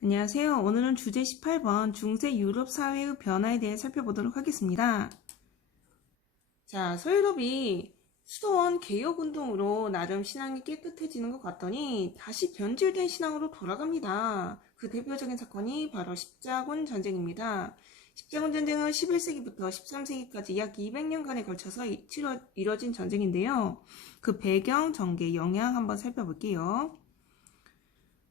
안녕하세요. 오늘은 주제 18번 중세 유럽 사회의 변화에 대해 살펴보도록 하겠습니다. 자, 서유럽이 수도원 개혁운동으로 나름 신앙이 깨끗해지는 것 같더니 다시 변질된 신앙으로 돌아갑니다. 그 대표적인 사건이 바로 십자군 전쟁입니다. 십자군 전쟁은 11세기부터 13세기까지 약 200년간에 걸쳐서 이뤄진 전쟁인데요. 그 배경, 전개, 영향 한번 살펴볼게요.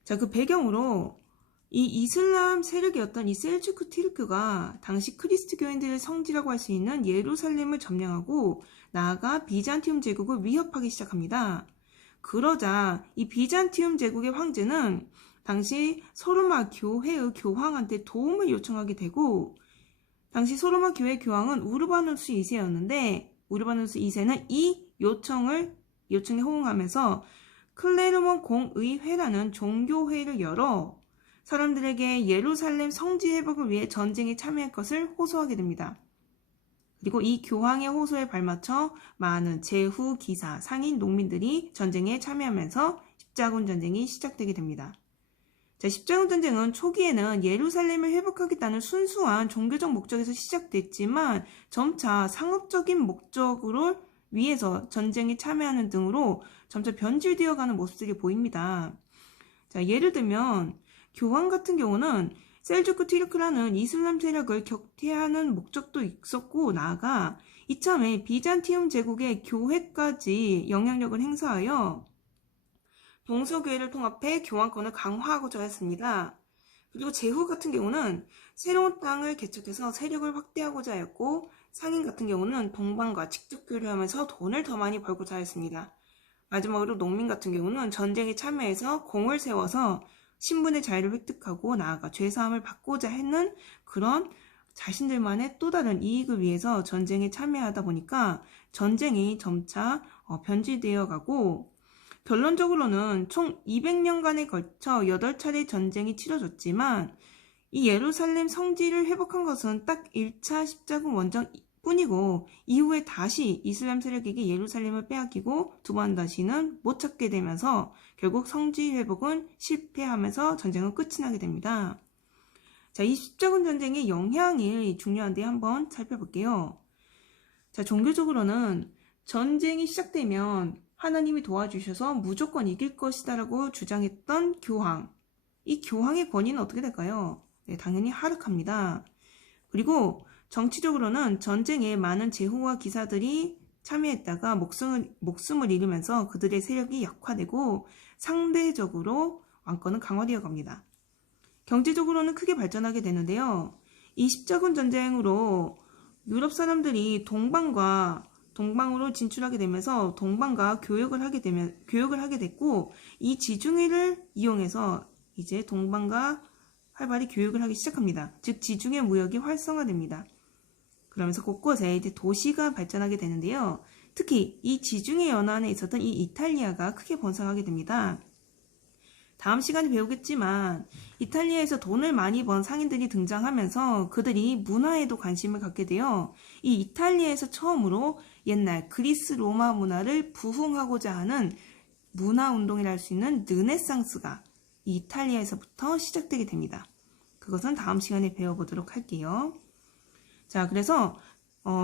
자, 그 배경으로 이 이슬람 세력이었던 이 셀주크 티르크가 당시 크리스트교인들의 성지라고 할 수 있는 예루살렘을 점령하고 나아가 비잔티움 제국을 위협하기 시작합니다. 그러자 이 비잔티움 제국의 황제는 당시 소로마 교회의 교황한테 도움을 요청하게 되고, 당시 소로마 교회 교황은 우르바누스 2세였는데 우르바누스 2세는 이 요청에 호응하면서 클레르몬 공의회라는 종교회의를 열어 사람들에게 예루살렘 성지 회복을 위해 전쟁에 참여할 것을 호소하게 됩니다. 그리고 이 교황의 호소에 발맞춰 많은 제후, 기사, 상인, 농민들이 전쟁에 참여하면서 십자군 전쟁이 시작되게 됩니다. 자, 십자군 전쟁은 초기에는 예루살렘을 회복하겠다는 순수한 종교적 목적에서 시작됐지만 점차 상업적인 목적을 위해서 전쟁에 참여하는 등으로 점차 변질되어가는 모습들이 보입니다. 자, 예를 들면 교황 같은 경우는 셀주크 티르크라는 이슬람 세력을 격퇴하는 목적도 있었고, 나아가 이참에 비잔티움 제국의 교회까지 영향력을 행사하여 동서교회를 통합해 교황권을 강화하고자 했습니다. 그리고 제후 같은 경우는 새로운 땅을 개척해서 세력을 확대하고자 하였고, 상인 같은 경우는 동방과 직접 교류하면서 돈을 더 많이 벌고자 했습니다. 마지막으로 농민 같은 경우는 전쟁에 참여해서 공을 세워서 신분의 자유를 획득하고 나아가 죄사함을 받고자 했는 그런 자신들만의 또 다른 이익을 위해서 전쟁에 참여하다 보니까 전쟁이 점차 변질되어 가고, 결론적으로는 총 200년간에 걸쳐 8차례 전쟁이 치러졌지만 이 예루살렘 성지를 회복한 것은 딱 1차 십자군 원정 뿐이고, 이후에 다시 이슬람 세력에게 예루살렘을 빼앗기고 두 번 다시는 못 찾게 되면서 결국 성지 회복은 실패하면서 전쟁은 끝이 나게 됩니다. 자, 이 십자군 전쟁의 영향이 중요한데 한번 살펴볼게요. 자, 종교적으로는 전쟁이 시작되면 하나님이 도와주셔서 무조건 이길 것이다라고 주장했던 교황. 이 교황의 권위는 어떻게 될까요? 네, 당연히 하락합니다. 그리고 정치적으로는 전쟁에 많은 제후와 기사들이 참여했다가 목숨을 잃으면서 그들의 세력이 약화되고 상대적으로 왕권은 강화되어 갑니다. 경제적으로는 크게 발전하게 되는데요. 이 십자군 전쟁으로 유럽 사람들이 동방으로 진출하게 되면서 동방과 교역을 하게 됐고, 이 지중해를 이용해서 이제 동방과 활발히 교역을 하기 시작합니다. 즉 지중해 무역이 활성화됩니다. 그러면서 곳곳에 이제 도시가 발전하게 되는데요. 특히 이 지중해 연안에 있었던 이 이탈리아가 크게 번성하게 됩니다. 다음 시간에 배우겠지만 이탈리아에서 돈을 많이 번 상인들이 등장하면서 그들이 문화에도 관심을 갖게 되어 이 이탈리아에서 처음으로 옛날 그리스 로마 문화를 부흥하고자 하는 문화운동이라 할 수 있는 르네상스가 이탈리아에서부터 시작되게 됩니다. 그것은 다음 시간에 배워보도록 할게요. 자, 그래서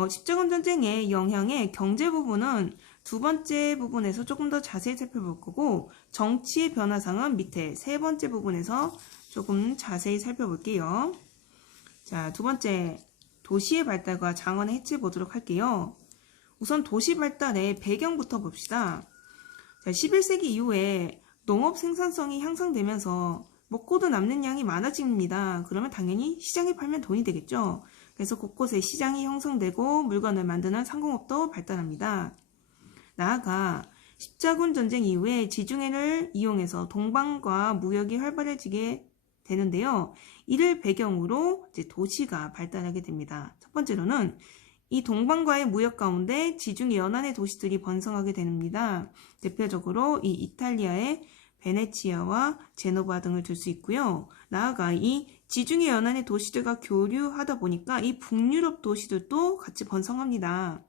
십자군 전쟁의 영향의 경제 부분은 두 번째 부분에서 조금 더 자세히 살펴볼 거고, 정치의 변화상은 밑에 세 번째 부분에서 조금 자세히 살펴볼게요. 자, 두 번째, 도시의 발달과 장원의 해체 보도록 할게요. 우선 도시 발달의 배경부터 봅시다. 자, 11세기 이후에 농업 생산성이 향상되면서 먹고도 남는 양이 많아집니다. 그러면 당연히 시장에 팔면 돈이 되겠죠. 그래서 곳곳에 시장이 형성되고 물건을 만드는 상공업도 발달합니다. 나아가 십자군 전쟁 이후에 지중해를 이용해서 동방과 무역이 활발해지게 되는데요. 이를 배경으로 이제 도시가 발달하게 됩니다. 첫 번째로는 이 동방과의 무역 가운데 지중해 연안의 도시들이 번성하게 됩니다. 대표적으로 이 이탈리아의 베네치아와 제노바 등을 들 수 있고요. 나아가 이 지중해 연안의 도시들과 교류하다 보니까 이 북유럽 도시들도 같이 번성합니다.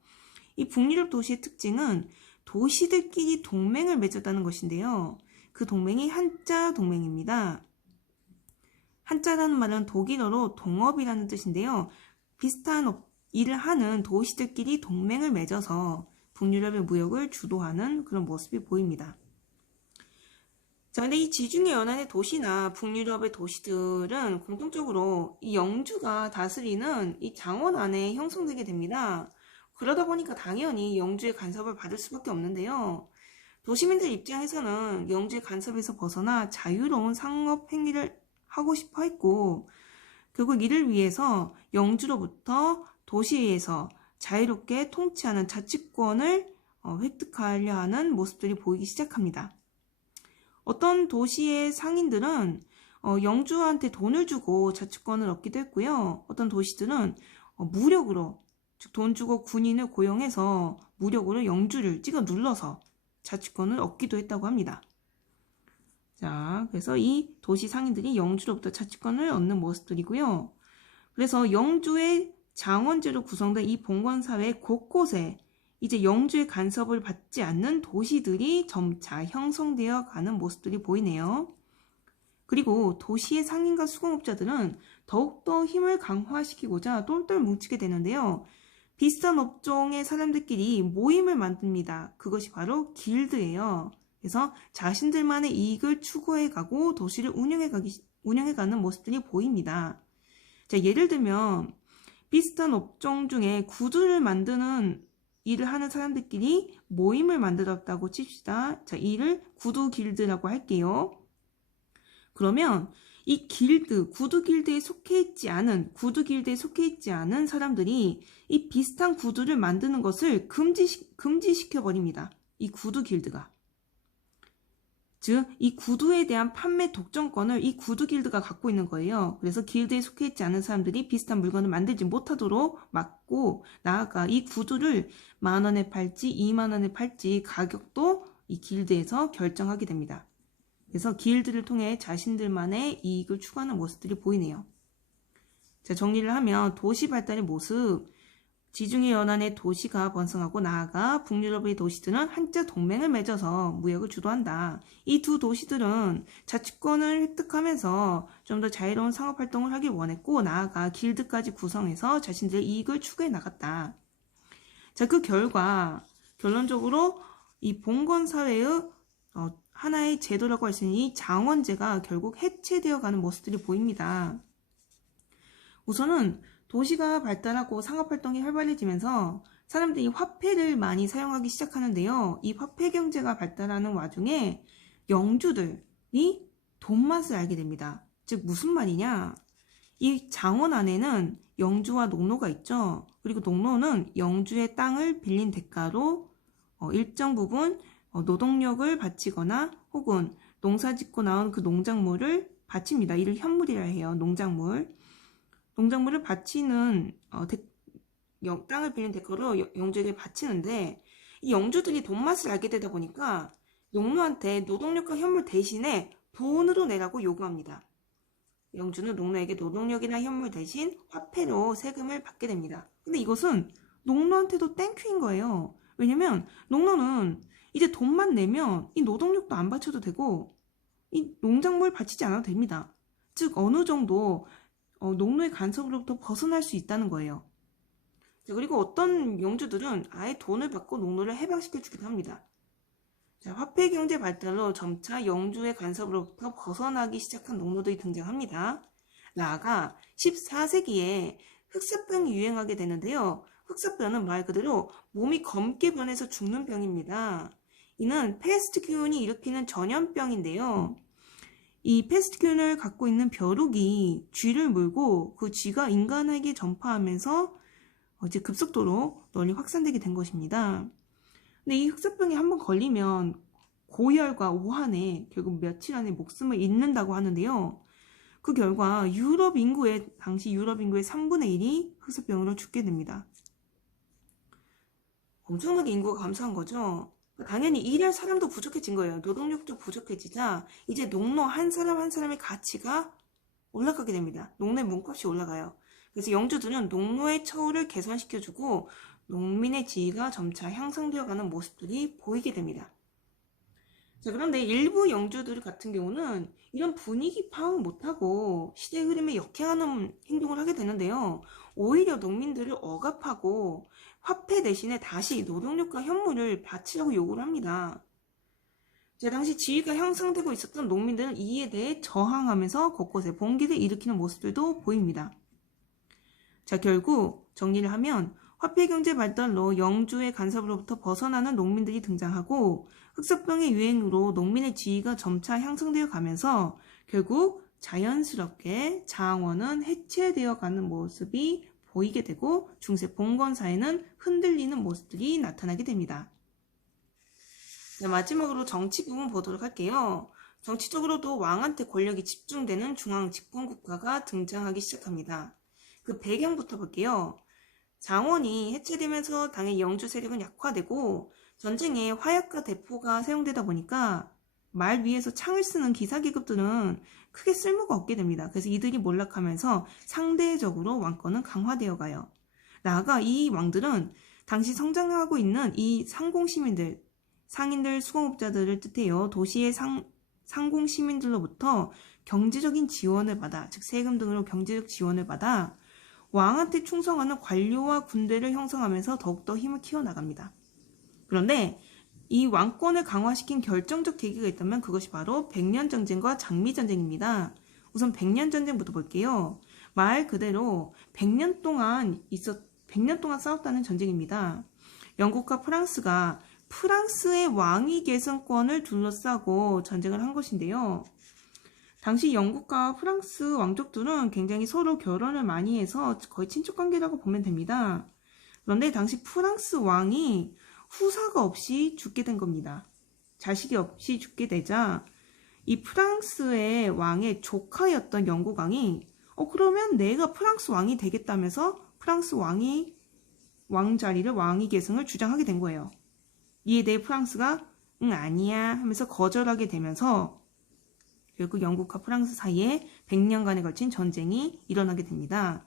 이 북유럽 도시의 특징은 도시들끼리 동맹을 맺었다는 것인데요. 그 동맹이 한자 동맹입니다. 한자라는 말은 독일어로 동업이라는 뜻인데요. 비슷한 일을 하는 도시들끼리 동맹을 맺어서 북유럽의 무역을 주도하는 그런 모습이 보입니다. 자, 근데 이 지중해 연안의 도시나 북유럽의 도시들은 공통적으로 이 영주가 다스리는 이 장원 안에 형성되게 됩니다. 그러다 보니까 당연히 영주의 간섭을 받을 수밖에 없는데요. 도시민들 입장에서는 영주의 간섭에서 벗어나 자유로운 상업 행위를 하고 싶어 했고, 결국 이를 위해서 영주로부터 도시에서 자유롭게 통치하는 자치권을 획득하려 하는 모습들이 보이기 시작합니다. 어떤 도시의 상인들은 영주한테 돈을 주고 자치권을 얻기도 했고요. 어떤 도시들은 무력으로, 즉 돈 주고 군인을 고용해서 무력으로 영주를 찍어 눌러서 자치권을 얻기도 했다고 합니다. 자, 그래서 이 도시 상인들이 영주로부터 자치권을 얻는 모습들이고요. 그래서 영주의 장원제로 구성된 이 봉건사회 곳곳에 이제 영주의 간섭을 받지 않는 도시들이 점차 형성되어 가는 모습들이 보이네요. 그리고 도시의 상인과 수공업자들은 더욱더 힘을 강화시키고자 똘똘 뭉치게 되는데요. 비슷한 업종의 사람들끼리 모임을 만듭니다. 그것이 바로 길드예요. 그래서 자신들만의 이익을 추구해가고 도시를 운영해가는 모습들이 보입니다. 자, 예를 들면 비슷한 업종 중에 구두를 만드는 일을 하는 사람들끼리 모임을 만들었다고 칩시다. 자, 이를 구두 길드라고 할게요. 그러면 이 길드, 구두 길드에 속해 있지 않은 사람들이 이 비슷한 구두를 만드는 것을 금지시켜 버립니다. 이 구두 길드가. 즉, 이 구두에 대한 판매 독점권을 이 구두 길드가 갖고 있는 거예요. 그래서 길드에 속해 있지 않은 사람들이 비슷한 물건을 만들지 못하도록 막고, 나아가 이 구두를 10,000원에 팔지 20,000원에 팔지 가격도 이 길드에서 결정하게 됩니다. 그래서 길드를 통해 자신들만의 이익을 추구하는 모습들이 보이네요. 자, 정리를 하면 도시 발달의 모습, 지중해 연안의 도시가 번성하고 나아가 북유럽의 도시들은 한자 동맹을 맺어서 무역을 주도한다. 이 두 도시들은 자치권을 획득하면서 좀 더 자유로운 상업활동을 하길 원했고, 나아가 길드까지 구성해서 자신들의 이익을 추구해 나갔다. 자, 그 결과 결론적으로 이 봉건사회의 하나의 제도라고 할 수 있는 이 장원제가 결국 해체되어 가는 모습들이 보입니다. 우선은 도시가 발달하고 상업활동이 활발해지면서 사람들이 화폐를 많이 사용하기 시작하는데요. 이 화폐 경제가 발달하는 와중에 영주들이 돈맛을 알게 됩니다. 즉 무슨 말이냐? 이 장원 안에는 영주와 농노가 있죠. 그리고 농노는 영주의 땅을 빌린 대가로 일정 부분 노동력을 바치거나 혹은 농사 짓고 나온 그 농작물을 바칩니다. 이를 현물이라 해요. 농작물을 바치는 땅을 빌린 대가로 영주에게 바치는데, 이 영주들이 돈맛을 알게 되다 보니까 농노한테 노동력과 현물 대신에 돈으로 내라고 요구합니다. 영주는 농노에게 노동력이나 현물 대신 화폐로 세금을 받게 됩니다. 근데 이것은 농노한테도 땡큐인 거예요. 왜냐면 농노는 이제 돈만 내면 이 노동력도 안 바쳐도 되고 이 농작물 바치지 않아도 됩니다. 즉 어느 정도 농노의 간섭으로부터 벗어날 수 있다는 거예요. 자, 그리고 어떤 영주들은 아예 돈을 받고 농노를 해방시켜주기도 합니다. 자, 화폐 경제 발달로 점차 영주의 간섭으로부터 벗어나기 시작한 농노들이 등장합니다. 나아가 14세기에 흑사병이 유행하게 되는데요. 흑사병은 말 그대로 몸이 검게 변해서 죽는 병입니다. 이는 페스트균이 일으키는 전염병인데요. 이 페스트균을 갖고 있는 벼룩이 쥐를 물고 그 쥐가 인간에게 전파하면서 이제 급속도로 널리 확산되게 된 것입니다. 근데 이 흑사병이 한번 걸리면 고열과 오한에 결국 며칠 안에 목숨을 잃는다고 하는데요. 그 결과 당시 유럽 인구의 3분의 1이 흑사병으로 죽게 됩니다. 엄청나게 인구가 감소한 거죠. 당연히 일할 사람도 부족해진 거예요. 노동력도 부족해지자 이제 농노 한 사람 한 사람의 가치가 올라가게 됩니다. 농노의 몸값이 올라가요. 그래서 영주들은 농노의 처우를 자, 그런데 일부 영주들 같은 경우는 이런 분위기 파악 못하고 시대 흐름에 역행하는 행동을 하게 되는데요. 오히려 농민들을 억압하고 화폐 대신에 다시 노동력과 현물을 바치라고 요구를 합니다. 자, 당시 지위가 향상되고 있었던 농민들은 이에 대해 저항하면서 곳곳에 봉기를 일으키는 모습들도 보입니다. 자, 결국 정리를 하면 화폐 경제 발달로 영주의 간섭으로부터 벗어나는 농민들이 등장하고 흑사병의 유행으로 농민의 지위가 점차 향상되어 가면서 결국 자연스럽게 장원은 해체되어 가는 모습이 보이게 되고 중세 봉건 사회는 흔들리는 모습들이 나타나게 됩니다. 자, 마지막으로 정치 부분 보도록 할게요. 정치적으로도 왕한테 권력이 집중되는 중앙 집권 국가가 등장하기 시작합니다. 그 배경부터 볼게요. 장원이 해체되면서 당의 영주 세력은 약화되고 전쟁에 화약과 대포가 사용되다 보니까 말 위에서 창을 쓰는 기사계급들은 크게 쓸모가 없게 됩니다. 그래서 이들이 몰락하면서 상대적으로 왕권은 강화되어 가요. 나아가 이 왕들은 당시 성장하고 있는 이 상공시민들, 상인들, 수공업자들을 뜻해요. 도시의 상공시민들로부터 경제적인 지원을 받아, 즉 세금 등으로 경제적 지원을 받아 왕한테 충성하는 관료와 군대를 형성하면서 더욱더 힘을 키워나갑니다. 그런데 이 왕권을 강화시킨 결정적 계기가 있다면 그것이 바로 백년전쟁과 장미전쟁입니다. 우선 백년전쟁부터 볼게요. 말 그대로 100년 동안 싸웠다는 전쟁입니다. 영국과 프랑스가 프랑스의 왕위 계승권을 둘러싸고 전쟁을 한 것인데요. 당시 영국과 프랑스 왕족들은 굉장히 서로 결혼을 많이 해서 거의 친척 관계라고 보면 됩니다. 그런데 당시 프랑스 왕이 후사가 없이 죽게 된 겁니다. 자식이 없이 죽게 되자 이 프랑스의 왕의 조카였던 영국 왕이 그러면 내가 프랑스 왕이 되겠다면서 프랑스 왕 자리를 왕위 계승을 주장하게 된 거예요. 이에 대해 프랑스가 응 아니야 하면서 거절하게 되면서 결국 영국과 프랑스 사이에 100년간에 걸친 전쟁이 일어나게 됩니다.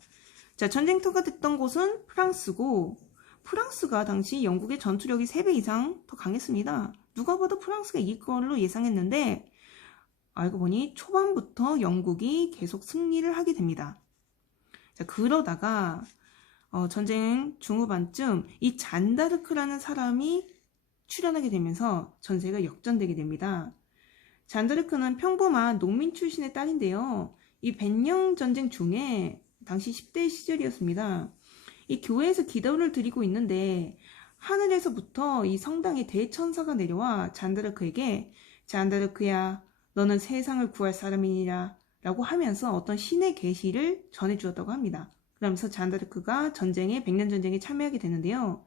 자, 전쟁터가 됐던 곳은 프랑스고 프랑스가 당시 영국의 전투력이 3배 이상 더 강했습니다. 누가 봐도 프랑스가 이길 걸로 예상했는데 알고 보니 초반부터 영국이 계속 승리를 하게 됩니다. 자, 그러다가 전쟁 중후반쯤 이 잔다르크라는 사람이 출현하게 되면서 전세가 역전되게 됩니다. 잔다르크는 평범한 농민 출신의 딸인데요. 이 백년 전쟁 중에 당시 10대 시절이었습니다. 이 교회에서 기도를 드리고 있는데 하늘에서부터 이 성당에 대천사가 내려와 잔다르크에게 잔다르크야 너는 세상을 구할 사람이니라 라고 하면서 어떤 신의 계시를 전해주었다고 합니다. 그러면서 잔다르크가 백년 전쟁에 참여하게 되는데요.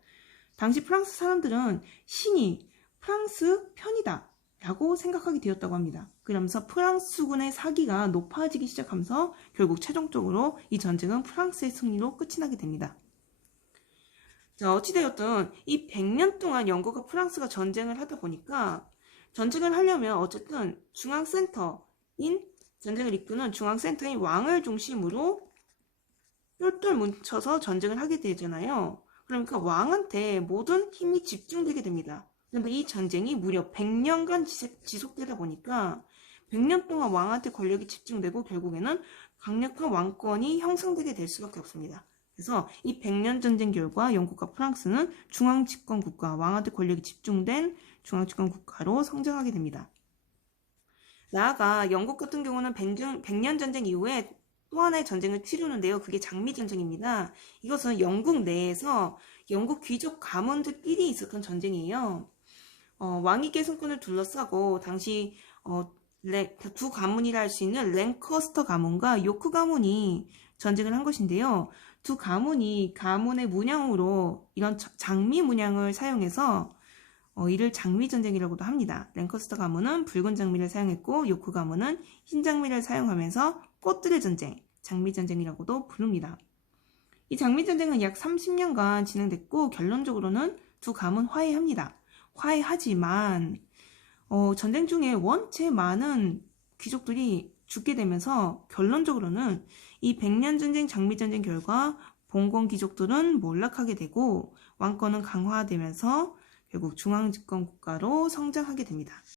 당시 프랑스 사람들은 신이 프랑스 편이다 라고 생각하게 되었다고 합니다. 그러면서 프랑스군의 사기가 높아지기 시작하면서 결국 최종적으로 이 전쟁은 프랑스의 승리로 끝이 나게 됩니다. 자, 어찌되었든 이 100년 동안 영국과 프랑스가 전쟁을 하다 보니까 전쟁을 하려면 어쨌든 전쟁을 이끄는 중앙센터인 왕을 중심으로 똘똘 뭉쳐서 전쟁을 하게 되잖아요. 그러니까 왕한테 모든 힘이 집중되게 됩니다. 그런데 이 전쟁이 무려 100년간 지속되다 보니까 100년 동안 왕한테 권력이 집중되고 결국에는 강력한 왕권이 형성되게 될 수밖에 없습니다. 그래서 이 100년 전쟁 결과 영국과 프랑스는 중앙집권 국가, 왕한테 권력이 집중된 중앙집권 국가로 성장하게 됩니다. 나아가 영국 같은 경우는 100년 전쟁 이후에 또 하나의 전쟁을 치르는데요. 그게 장미전쟁입니다. 이것은 영국 내에서 영국 귀족 가문들끼리 있었던 전쟁이에요. 왕위 계승권을 둘러싸고 당시 두 가문이라 할 수 있는 랭커스터 가문과 요크 가문이 전쟁을 한 것인데요. 두 가문이 가문의 문양으로 이런 장미 문양을 사용해서 이를 장미전쟁이라고도 합니다. 랭커스터 가문은 붉은 장미를 사용했고 요크 가문은 흰 장미를 사용하면서 꽃들의 전쟁, 장미전쟁이라고도 부릅니다. 이 장미전쟁은 약 30년간 진행됐고 결론적으로는 두 가문 화해합니다. 화해하지만 전쟁 중에 원체 많은 귀족들이 죽게 되면서 결론적으로는 이 100년 전쟁, 장미전쟁 결과 봉건 귀족들은 몰락하게 되고 왕권은 강화되면서 결국 중앙집권 국가로 성장하게 됩니다.